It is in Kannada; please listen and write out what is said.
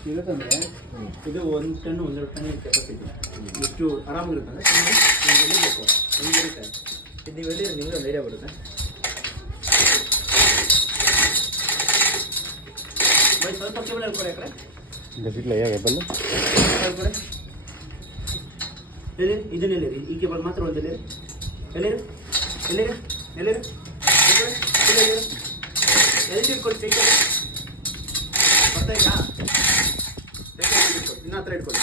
ಎಷ್ಟು ಇರುತ್ತಂದರೆ ಇದು 1 ಟನ್ 1.5 ಟನ್ ಕೆಪಾಸಿಟಿ. ಎಷ್ಟು ಆರಾಮಾಗಿರುತ್ತೆ ಅಂದರೆ ಬೇಕು ಹೆಂಗೆ ಇರುತ್ತೆ ಇದು ನೀವು ಹೇಳಿದ್ರೆ ನಿಮಗೆ ಒಂದು ಐಡಿಯಾ ಬರುತ್ತೆ. ಬೈ ಸ್ವಲ್ಪ ಕೇಬಲ್ ಹೇಳ್ಕೊಡಿ ಯಾಕಡೆ ಕೇಬಲ್ ಹೇಳ್ಕೊಡಿ. ಎಲ್ಲಿ ಇದನ್ನ ಎಲ್ಲಿರಿ ಈ ಕೇಬಲ್ ಮಾತ್ರ ಒಂದು ಎಲ್ಲಿರಿ ಎಲ್ಲಿರಿ ಎಲ್ಲಿರಿ ಎಲ್ಲಿರಿ ಎಲ್ಲಿ ಇಟ್ಕೊಳ್ಳಿ ಕೈ ಬರ್ತಾ ಇಲ್ಲ ಇನ್ನ ಹತ್ರ ಇಟ್ಕೊಳ್ಳಿ.